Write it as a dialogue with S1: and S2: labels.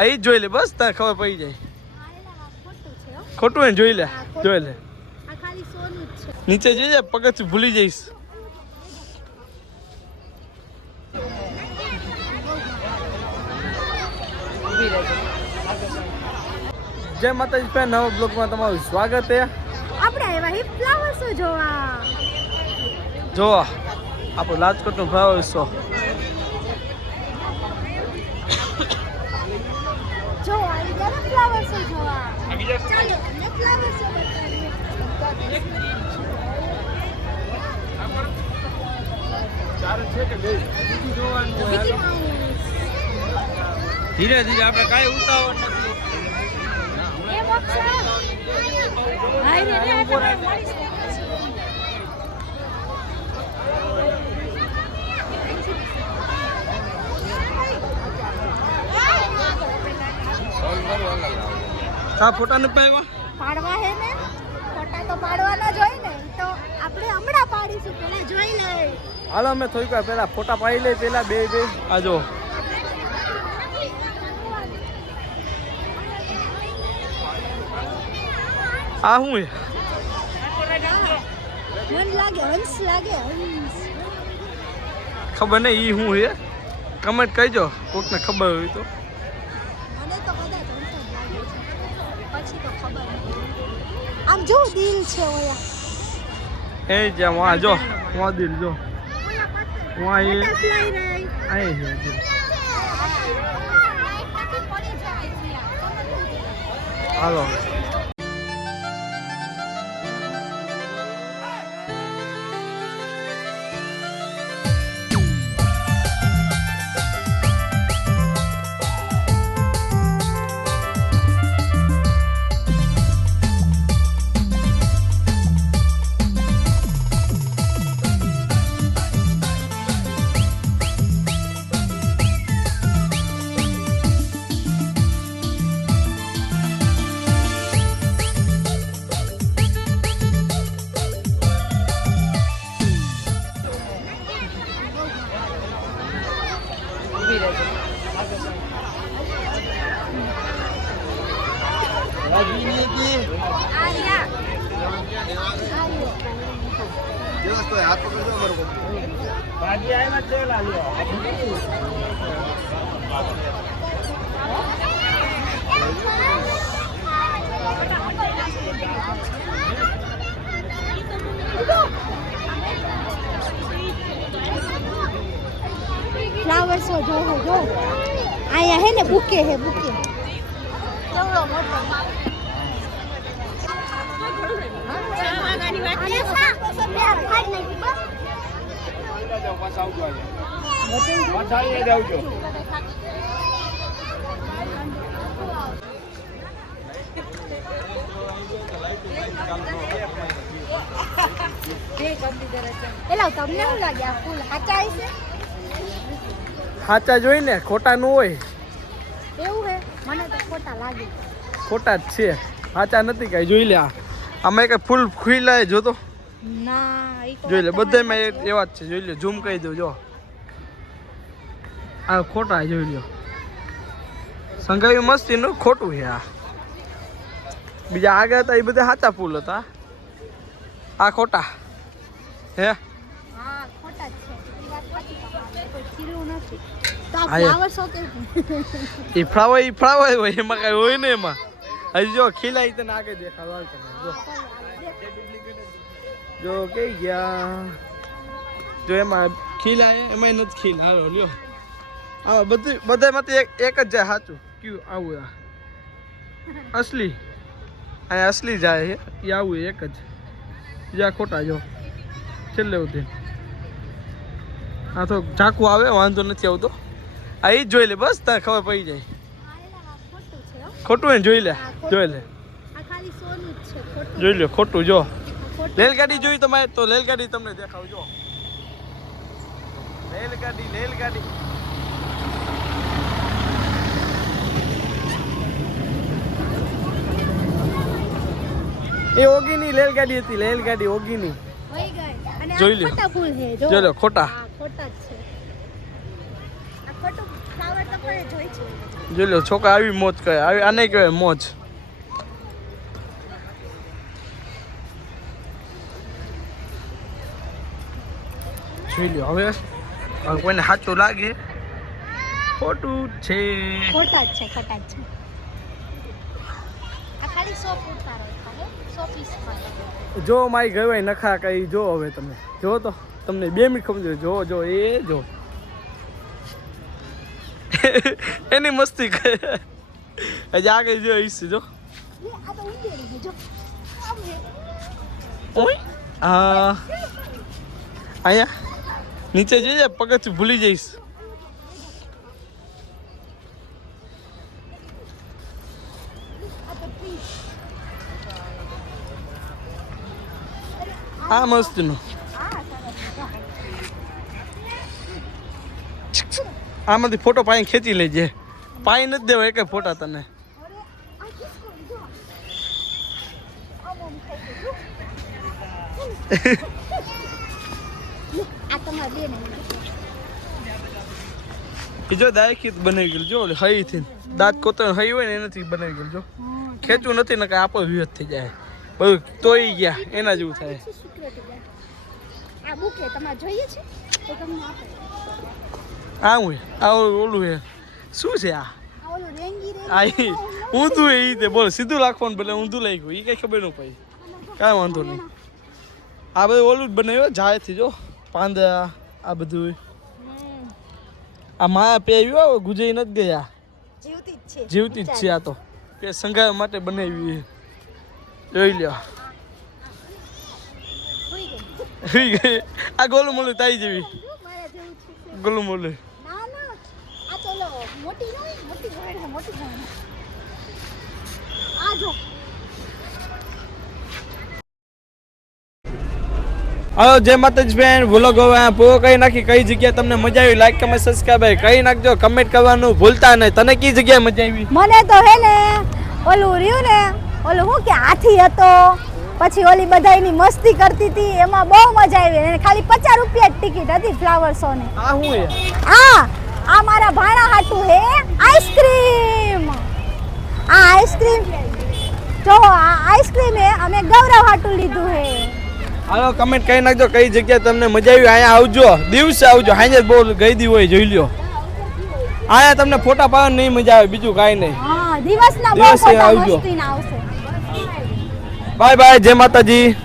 S1: આ જોઈ લે બસ તને ખબર પડી જાય.
S2: ખોટું
S1: એને જોઈ લે જોઈ લે.
S2: નીચે જઈ જાય જ
S1: નીચે જઈએ પગથી ભૂલી જઈશ. જય માતાજી ફેન નવા બ્લોગમાં તમારું સ્વાગત છે.
S2: આપણે આવ્યા હી ફ્લાવર્સ જોવા.
S1: જોવા આપણો રાજકોટનો ફ્લાવર્સ શો
S2: જો આવી ગયા ફ્લાવર શો જોવા ચાલો તમને ફ્લાવર શો બતાવીએ મિકી માઉસ
S1: ધીરે ધીરે આપણે કઈ ઉતાવળ નથી. આ ફોટા નથી પાડવા
S2: પાડવા હે ને? ફોટા તો પાડવાના જ હોય ને. તો આપણે હમણાં પાડીશું પેલા જોઈ લે
S1: હાલો અમે થોડીક વાર પહેલા ફોટા પાડી લઈ પેલા બે બે. આ જો. આ હું
S2: મન લાગે હંસ લાગે હંસ.
S1: ખબર નહીં ઈ શું છે કમેન્ટ કહેજો કોકને ખબર હોય તો.
S2: મને તો કદાચ હંસ લાગે છે. પછી તો ખબર નહીં. આમ જો દિલ છે ઓયા.
S1: એ જ્યાં વા જો વા દિલ જો. વા એ.
S2: આય રહી
S1: અહીં છે દિલ. હાલો
S2: ફ્લાવર શો જો હો ને બુકે હે બુકે એલા તમને શું લાગે? આ ફૂલ છે
S1: સાચા જોઈ ને ખોટા નું હોય.
S2: એવું હે? મને તો ખોટા લાગે.
S1: ખોટા જ છે. સાચા નથી કાંઈ. જોઈ લે આમાં કઈ ફૂલ ખુલ્લા જો તો
S2: ના
S1: જોઈ લે બધામાં એવા જ છે. જોઈ લે ઝૂમ કહી દઉં જો. આ ખોટા જોઈ લ્યો સંઘાવી મસ્તી નું ખોટું છે આ. બીજા આગળ હતા એ બધા સાચા ફૂલ હતા. આ ખોટા. હે? એ ફ્લાવર એ ફ્લાવર હોય એમાં કઈ હોય ને એમાં. હજી જો ખીલાઈ તને આગળ દેખાડવા જો. જો કઈ ગયા? જો એમાં ખીલાય એમાં નથી ખીલ. હાલો લ્યો. આ બધું બધામાંથી એક એક જ જાય સાચું. કયું આવું આ. અસલી. અહીંયા અસલી જાય એ આવું એક જ. બીજા ખોટા જો. છેલ્લે સુધી. આ તો ઝાકું આવે વાંધો નથી આવતો. આ એ જ જોઈ લે બસ તારે ખબર પડી જાય.
S2: ખોટું
S1: એને જોઈ લે જોઈ લે. જોઈ લો ખોટું જો. રેલગાડી જોઈ તમારે તો રેલગાડી તમને દેખાવ જો. રેલગાડી રેલગાડી. એ ઓગીની રેલગાડી હતી રેલગાડી ઓગીની. જોઈ
S2: લો
S1: જોઈ લો ખોટા.
S2: હા ખોટા જ છે. આ ખોટું ફ્લાવર તો કોઈ જોઈ છે?
S1: જોઈ લો છોકરા આવી મોજ કરે આવી આને કહેવાય મોજ. જોઈ લો હવે હવે કોઈને સાચું લાગે. ખોટું છે.
S2: ખોટા જ છે ખોટા જ છે. આ ખાલી સો પૂરતા રાખા હે. સો પીસ માટે
S1: જો માય ગવાય નખા કઈ જો હવે તમે જો તો. તમને બે મિનિટ ખબર જો જો, એ જો. એની મસ્તી હજી આગળ જો ઈસ જો.
S2: હે.
S1: અહીંયા. નીચે જઈએ પગથિયું ભૂલી જઈશ.
S2: આ
S1: મસ્તનું
S2: આ સરસ જો.
S1: આમાંથી ફોટો પાણી ખેંચી લેજે. પાણી નથી દેવા એક ફોટા તને.
S2: જો
S1: દાયકીત બનાવી ગયેલું, જો હઈ થી દાંત કોતર હઈ હોય ને એનાથી બનાવી ગયેલું, જો. ખેંચવું નથી ને કાંઈ આપો વિરોધ થઈ જાય. બધું તોય ગયા, એના જેવું થાય.
S2: આ બુકે તમારે જોઈએ છે? તો તમને આપે.
S1: આ હું આ ઓલું ઓલું હે શું છે આ? ઊંધું એ રીતે બોલ સીધું રાખવાનું ભલે ઊંધું લઈ ગયું. એ કઈ ખબર ન પડી. કાંઈ વાંધો નહીં. આ બધું ઓલું જ બનાવ્યો જાયથી જો પાંદડા આ બધું. આ માયા પહેર્યું ગુજરી નથી ગયા.
S2: જીવતી જ છે.
S1: જીવતી જ છે આ તો. કે સંગાવા માટે બનાવી. જોઈ લ્યો. આ ગોલું મોલું તાઈ જેવી ગોલું મોલું
S2: આ તો લો મોટી ન હોય મોટી ગાડ છે મોટી ગાડ આ જો.
S1: હલો જય માતાજી બેન વ્લોગ હવે પૂરો કહી નાખી. કઈ જગ્યાએ તમને મજા આવી લાઈક કમેન્ટ સબસ્ક્રાઈબ કહી નાખજો. કમેન્ટ કરવાનું ભૂલતા નહીં. તને કઈ જગ્યાએ મજા આવી?
S2: મને તો હે ને ઓલું રહ્યું ને ઓલું શું કે હાથી હતો. પછી ઓલી બધાયની મસ્તી કરતી હતી એમાં બહુ મજા આવી. અને ખાલી પચાસ રૂપિયા ટિકિટ હતી ફ્લાવર શો ની.
S1: આ હું
S2: આ આ મારા ભાણા હાટું હે આઈસ્ક્રીમ. આ આઈસ્ક્રીમ જો આ આઈસ્ક્રીમ હે અમે ગૌરવ હાટું લીધું હે.
S1: હાલો કમેન્ટ કરી નાખજો કઈ જગ્યાએ તમને મજા આવી અહીંયા આવજો દિવસે આવજો હાજર બહુ ગઈ દી હોય જોઈ લ્યો. અહીંયા તમને ફોટા પાડવાની નહીં મજા આવે બીજું કાંઈ નહીં.
S2: હા દિવસના બહુ ફોટા મસ્તીના આવશે.
S1: બાય બાય જય માતાજી.